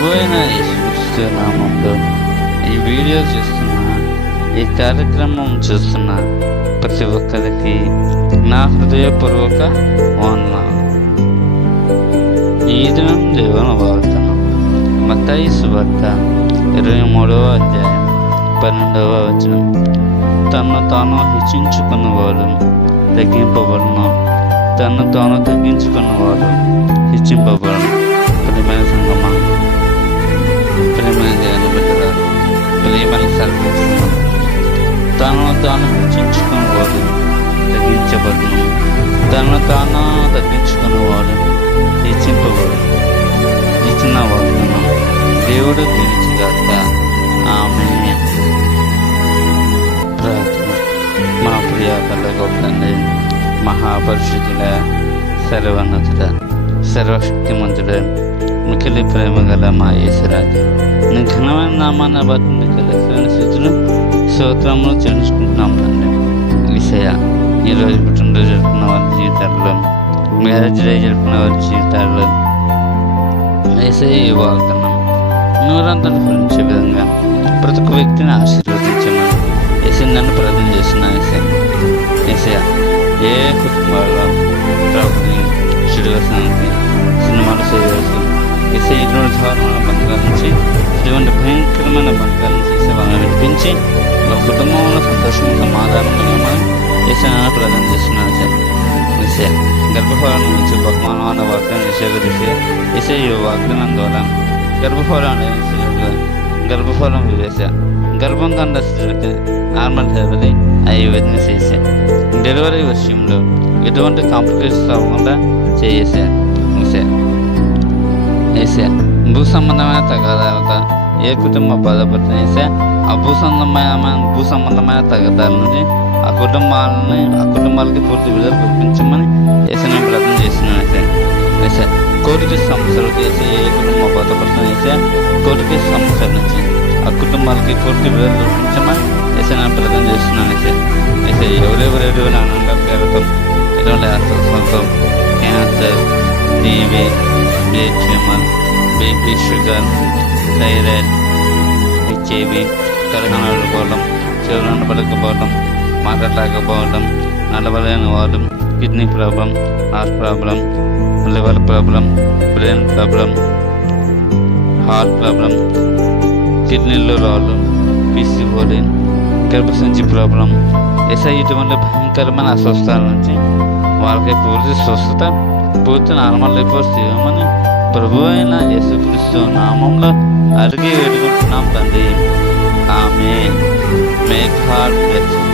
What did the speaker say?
ప్రభు అయిన యేసుక్రీస్తు నామంలో ఈ వీడియో చూస్తున్న ఈ కార్యక్రమం చూస్తున్న ప్రతి ఒక్కరికి నా హృదయపూర్వక వందనాలు. ఈ దినం దేవుని వార్తను మతాయి సువార్త ఇరవై మూడవ అధ్యాయం పన్నెండవ వచనం. తను తాను హెచ్చించుకున్నవాడు తగ్గింపబడను. తను తాను తగ్గించుకున్నవాడు హెచ్చింపబడను. ప్రియమైన సంగమా తను తాను హెచ్చించుకున్నవాడు తగ్గించబడును. తను తాను తగ్గించుకున్నవాడు హెచ్చింపబడు. ఇచ్చిన వాగ్దానం దేవుడు గెలిచిగాక ఆమె ప్రార్థన. మా ప్రియ కళ్ళగొప్పండి మహాపరిశుద్ధుల సర్వోన్నతుడ సర్వశక్తిమంతుడ మికిలి ప్రేమ గల మా యేసరాజు. నీ ఘనమైన నామాన్ని బట్టి నీకు లెక్కలేని స్తోత్రములు చెల్లించుకుంటున్నాం తండ్రి. విషయ ఈరోజు పుట్టినరోజు జరుపుకున్న వారి జీవితాల్లో మ్యారేజ్ డే జరుపుకున్న వారి జీవితాల్లో వేసే ఈ వాగ్దానం నూరంతా ఫలించే విధంగా ప్రతి ఒక్క వ్యక్తిని ఆశీర్వదించమని వేసే నన్ను ప్రార్థన చేస్తున్నాను వేసే వేసయ ఏ కుటుంబాల్లో ప్రభుత్వం చెడువసానికి సినిమాలు చేయవచ్చు వేసే ఇటువంటి దారుణమైన బంధకాల నుంచి ఇటువంటి భయంకరమైన బంధకాల నుంచి నడిపించి మా కుటుంబంలో సంతోషం సమాధానం కలగమని వేసే నన్ను చేస్తున్నాను సార్. వేసే గర్భఫలం నుంచి బహుమానమైన వాగ్దానం నిషేధ ఇసే ఈ వాగ్దానం ద్వారా గర్భఫలం గర్భఫలం వివేశ గర్భం కన్నా స్త్రీలకు నార్మల్ డెలివరీ అయ్యే విధంగా చేసే డెలివరీ విషయంలో ఎటువంటి కాంప్లికేషన్స్ అవ్వకుండా చేసే ముసే వేసే భూ సంబంధమైన తగాదాలతో ఏ కుటుంబ బాధపడుతుంది వేసే ఆ భూ సంబంధమైన భూ సంబంధమైన తగాదాల నుంచి ఆ కుటుంబాలని ఆ కుటుంబాలకి పూర్తి విడుదల కల్పించమని వేసే ప్రయత్నం చేస్తున్నాను వేసే వేసే కోర్టు సమస్యలు చేసి ఏ కుటుంబ బాధపడుతుంది వేసే కోర్టు సమస్యల నుంచి ఆ కుటుంబాలకి పూర్తి విడుదల కల్పించమని వేసే నేను ప్రయత్నం చేస్తున్నాను వేసే అయితే ఎవరెవరు ఎటువంటి అనారోగ్యాలతో ఎటువంటి అస్వస్థలతో cancer TB blood tumour BP sugar thyroid HIV కరకనకపోవడం చెవులను పడకపోవడం మాట్లాడలేకపోవడం నడవలేనివాడు kidney problem heart problem liver problem brain problem heart problem కిడ్నీలో రాళ్ళు పిసిఓడి గర్భసంచి ప్రాబ్లం ఎస్ఐ ఇటువంటి భయంకరమైన అస్వస్థాల నుంచి వాళ్ళకి పూర్తి స్వస్థత పూర్తి నార్మల్ రిపోర్ట్స్ చేయమని ప్రభు అయిన యేసుక్రీస్తు నామంలో అడిగి వేడుకుంటున్నాం తండ్రి. ఆమె మే గాడ్ బ్లెస్